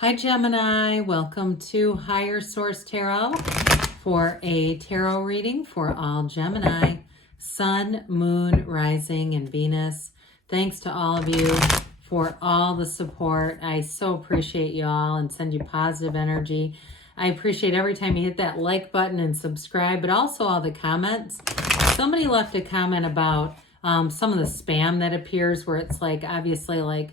Hi Gemini, welcome to Higher Source Tarot for a tarot reading for all Gemini, Sun, Moon, Rising, and Venus. Thanks to all of you for all the support. I so appreciate y'all and send you positive energy. I appreciate every time you hit that like button and subscribe, but also all the comments. Somebody left a comment about some of the spam that appears where it's like, obviously like,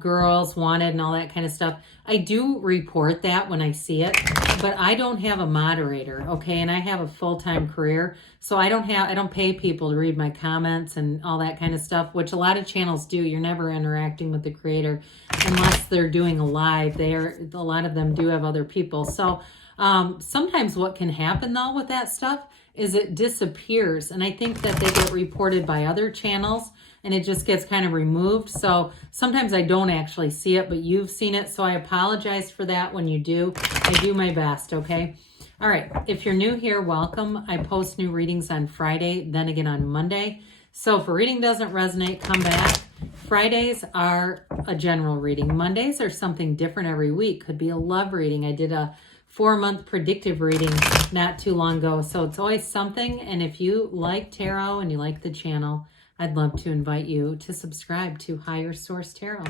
girls wanted and all that kind of stuff. I do report that when I see it, but I don't have a moderator, okay? And I have a full-time career, so I don't pay people to read my comments and all that kind of stuff, which a lot of channels do. You're never interacting with the creator unless they're doing a live. A lot of them do have other people. So sometimes what can happen though with that stuff is it disappears, and I think that they get reported by other channels and it just gets kind of removed. So sometimes I don't actually see it, but you've seen it. So I apologize for that when you do. I do my best, okay? All right, if you're new here, welcome. I post new readings on Friday, then again on Monday. So if a reading doesn't resonate, come back. Fridays are a general reading. Mondays are something different every week. Could be a love reading. I did a 4-month predictive reading not too long ago. So it's always something. And if you like tarot and you like the channel, I'd love to invite you to subscribe to Higher Source Tarot.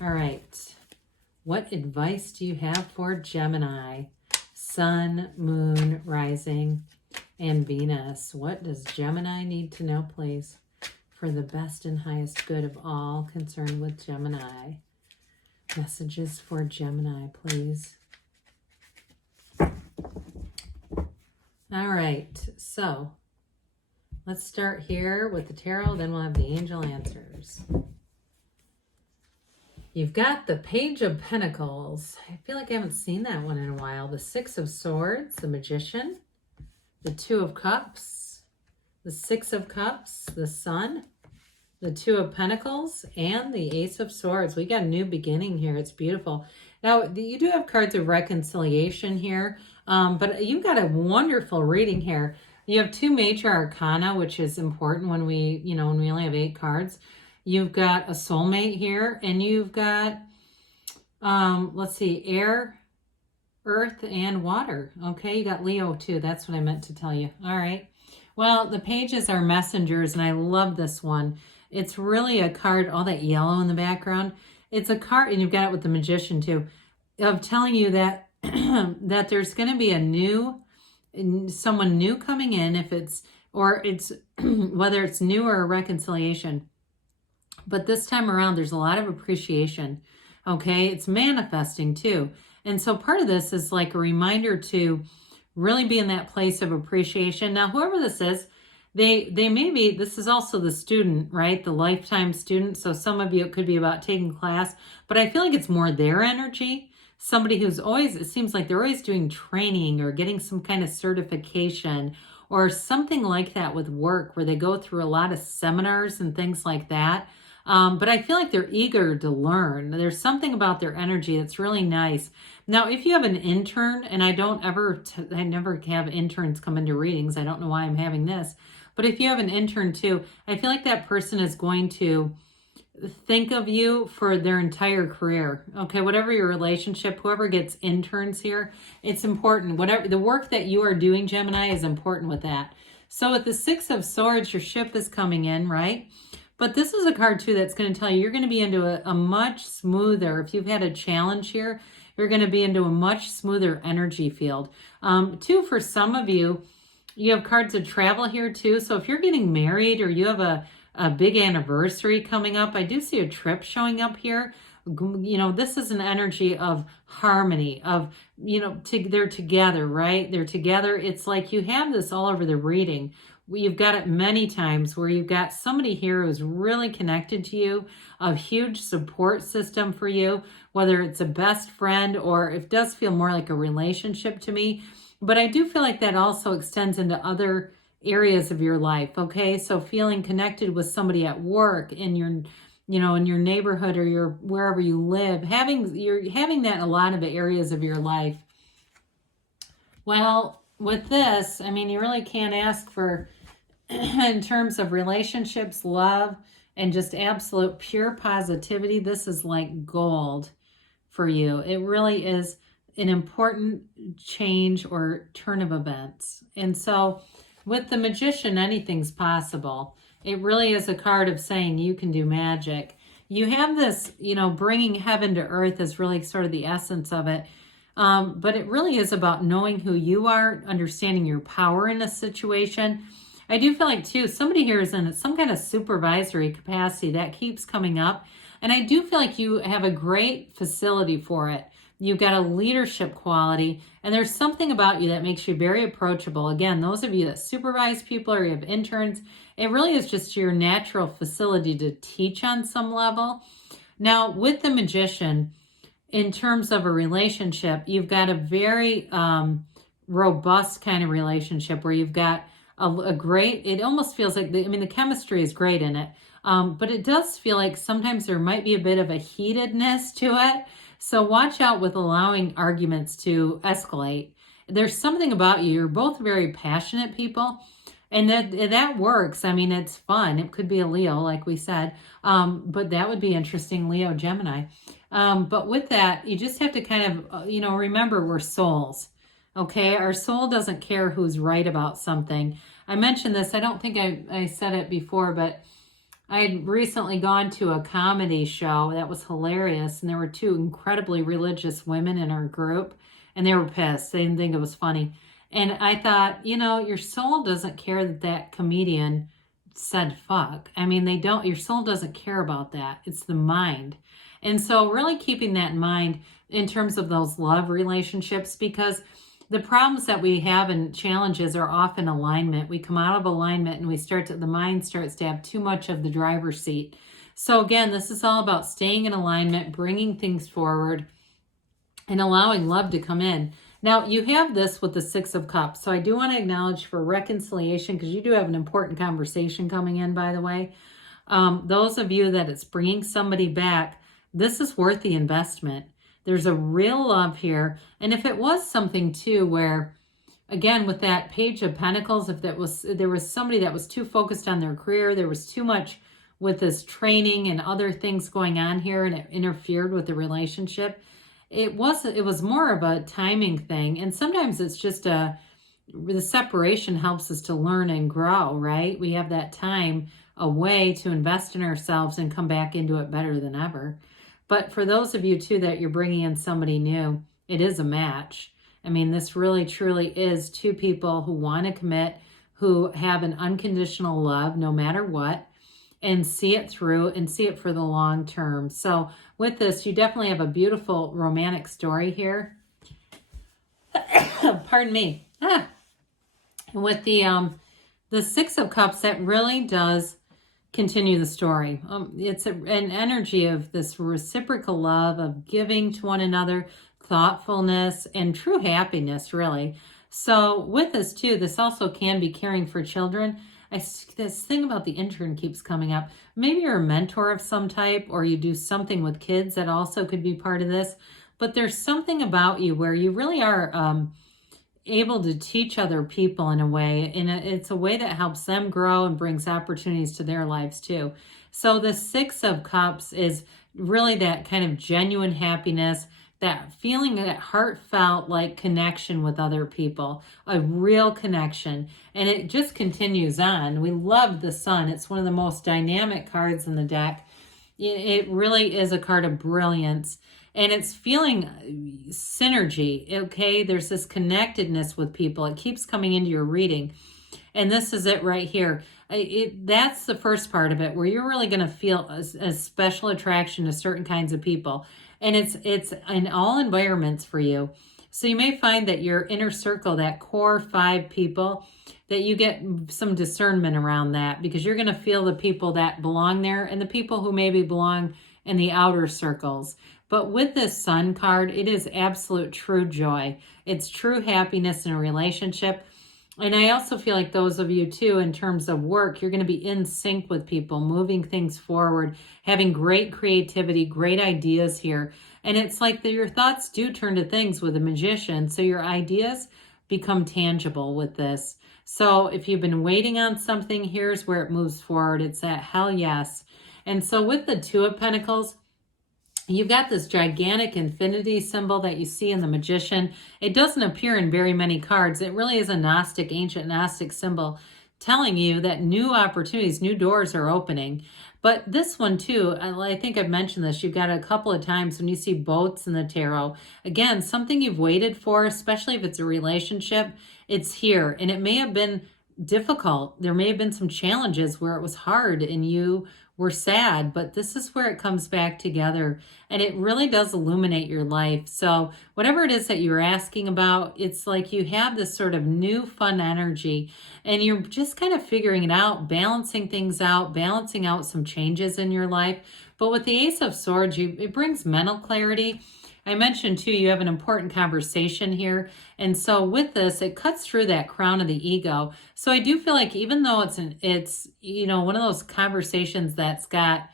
All right. What advice do you have for Gemini? Sun, Moon, Rising, and Venus. What does Gemini need to know, please, for the best and highest good of all concerned with Gemini? Messages for Gemini, please. All right. So let's start here with the tarot, then we'll have the angel answers. You've got the Page of Pentacles. I feel like I haven't seen that one in a while. The Six of Swords, the Magician, the Two of Cups, the Six of Cups, the Sun, the Two of Pentacles, and the Ace of Swords. We got a new beginning here. It's beautiful. Now, you do have cards of reconciliation here, but you've got a wonderful reading here. You have 2 major arcana, which is important when we only have 8 cards. You've got a soulmate here, and you've got, let's see, air, earth, and water. Okay, you got Leo too. That's what I meant to tell you. All right. Well, the pages are messengers, and I love this one. It's really a card, all that yellow in the background. It's a card, and you've got it with the Magician too, of telling you that, that there's going to be someone new coming in, whether it's new or a reconciliation. But this time around, there's a lot of appreciation. Okay, it's manifesting too. And so part of this is like a reminder to really be in that place of appreciation. Now, whoever this is, they may be, this is also the student, right? The lifetime student. So some of you, it could be about taking class, but I feel like it's more their energy. Somebody who's always, it seems like they're always doing training or getting some kind of certification or something like that with work, where they go through a lot of seminars and things like that. But I feel like they're eager to learn. There's something about their energy that's really nice. Now, if you have an intern, and I never have interns come into readings. I don't know why I'm having this. But if you have an intern too, I feel like that person is going to think of you for their entire career. Okay, whatever your relationship, whoever gets interns here, it's important. Whatever the work that you are doing, Gemini, is important with that. So with the Six of Swords, your ship is coming in, right? But this is a card too that's going to tell you you're going to be into a much smoother, if you've had a challenge here, you're going to be into a much smoother energy field. Too, for some of you, you have cards of travel here too. So if you're getting married or you have a big anniversary coming up, I do see a trip showing up here. This is an energy of harmony, of, they're together, right? They're together. It's like you have this all over the reading. You've got it many times where you've got somebody here who's really connected to you, a huge support system for you, whether it's a best friend or it does feel more like a relationship to me. But I do feel like that also extends into other areas of your life. Okay, so feeling connected with somebody at work, in your in your neighborhood or wherever you live, you're having that in a lot of areas of your life. Well, with this, I mean, you really can't ask for, in terms of relationships, love, and just absolute pure positivity. This is like gold for you. It really is an important change or turn of events. And so with the Magician, anything's possible. It really is a card of saying you can do magic. You have this, bringing heaven to earth is really sort of the essence of it. But it really is about knowing who you are, understanding your power in a situation. I do feel like, too, somebody here is in some kind of supervisory capacity that keeps coming up. And I do feel like you have a great facility for it. You've got a leadership quality, and there's something about you that makes you very approachable. Again, those of you that supervise people or you have interns, it really is just your natural facility to teach on some level. Now, with the Magician, in terms of a relationship, you've got a very robust kind of relationship where you've got a great, it almost feels like, the chemistry is great in it, but it does feel like sometimes there might be a bit of a heatedness to it. So watch out with allowing arguments to escalate. There's something about you. You're both very passionate people, and that works. It's fun. It could be a Leo, like we said, but that would be interesting, Leo, Gemini. But with that, you just have to kind of, remember we're souls, okay? Our soul doesn't care who's right about something. I mentioned this. I don't think I said it before, but I had recently gone to a comedy show that was hilarious, and there were two incredibly religious women in our group, and they were pissed. They didn't think it was funny. And I thought, your soul doesn't care that comedian said fuck. They don't. Your soul doesn't care about that. It's the mind. And so really keeping that in mind in terms of those love relationships, because the problems that we have and challenges are often alignment. We come out of alignment and the mind starts to have too much of the driver's seat. So again, this is all about staying in alignment, bringing things forward, and allowing love to come in. Now, you have this with the Six of Cups. So I do want to acknowledge for reconciliation, because you do have an important conversation coming in, by the way. Those of you that it's bringing somebody back, this is worth the investment. There's a real love here. And if it was something too where, again, with that Page of Pentacles, if there was somebody that was too focused on their career, there was too much with this training and other things going on here, and it interfered with the relationship, it was more of a timing thing. And sometimes it's just the separation helps us to learn and grow, right? We have that time away to invest in ourselves and come back into it better than ever. But for those of you, too, that you're bringing in somebody new, it is a match. This really, truly is two people who want to commit, who have an unconditional love no matter what, and see it through and see it for the long term. So with this, you definitely have a beautiful romantic story here. Pardon me. With the Six of Cups, that really does continue the story. It's an energy of this reciprocal love, of giving to one another, thoughtfulness, and true happiness, really. So with this too, this also can be caring for children. This thing about the intern keeps coming up. Maybe you're a mentor of some type, or you do something with kids that also could be part of this. But there's something about you where you really are able to teach other people in a way, and it's a way that helps them grow and brings opportunities to their lives too. So the Six of Cups is really that kind of genuine happiness, that feeling, that heartfelt like connection with other people, a real connection. And it just continues on. We love the Sun. It's one of the most dynamic cards in the deck. It really is a card of brilliance. And it's feeling synergy, okay? There's this connectedness with people. It keeps coming into your reading. And this is it right here. That's the first part of it, where you're really going to feel a special attraction to certain kinds of people. And it's in all environments for you. So you may find that your inner circle, that core 5 people, that you get some discernment around that, because you're going to feel the people that belong there and the people who maybe belong in the outer circles. But with this Sun card, it is absolute true joy. It's true happiness in a relationship. And I also feel like those of you too, in terms of work, you're going to be in sync with people, moving things forward, having great creativity, great ideas here. And it's like your thoughts do turn to things with a Magician. So your ideas become tangible with this. So if you've been waiting on something, here's where it moves forward. It's that hell yes. And so with the Two of Pentacles, You've got this gigantic infinity symbol that you see in the Magician. It doesn't appear in very many cards. It really is a Gnostic, ancient Gnostic symbol telling you that new opportunities, new doors are opening. But this one too, I think I've mentioned this, you've got a couple of times when you see boats in the tarot. Again, something you've waited for, especially if it's a relationship, it's here. And it may have been difficult. There may have been some challenges where it was hard and you were sad, but this is where it comes back together, and it really does illuminate your life. So whatever it is that you're asking about, it's like you have this sort of new fun energy, and you're just kind of figuring it out, balancing things out, balancing out some changes in your life. But with the Ace of Swords, it brings mental clarity. I mentioned too, you have an important conversation here. And so with this, it cuts through that crown of the ego. So I do feel like even though it's one of those conversations that's got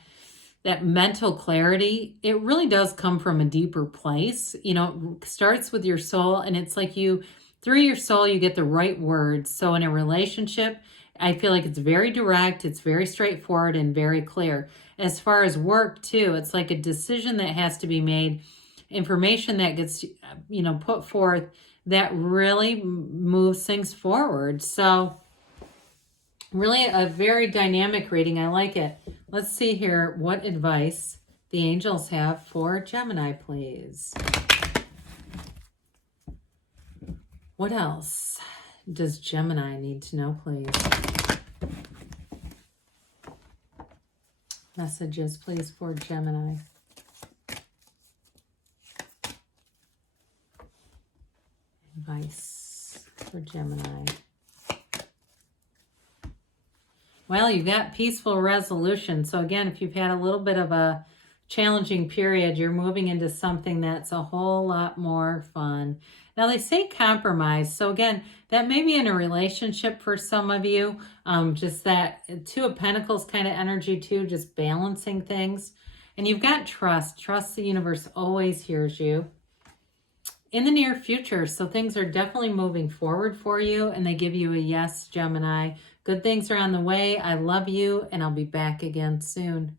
that mental clarity, it really does come from a deeper place. It starts with your soul, and it's like through your soul, you get the right words. So in a relationship, I feel like it's very direct, it's very straightforward and very clear. As far as work too, it's like a decision that has to be made, information that gets put forth that really moves things forward. So really a very dynamic reading. I like it. Let's see here what advice the angels have for Gemini, please. What else does Gemini need to know, please? Messages, please, for Gemini. Advice for Gemini. Well, you've got peaceful resolution. So again, if you've had a little bit of a challenging period, you're moving into something that's a whole lot more fun. Now they say compromise. So again, that may be in a relationship for some of you. Just that Two of Pentacles kind of energy too, just balancing things. And you've got trust. Trust the universe always hears you in the near future. So things are definitely moving forward for you, and they give you a yes, Gemini. Good things are on the way. I love you, and I'll be back again soon.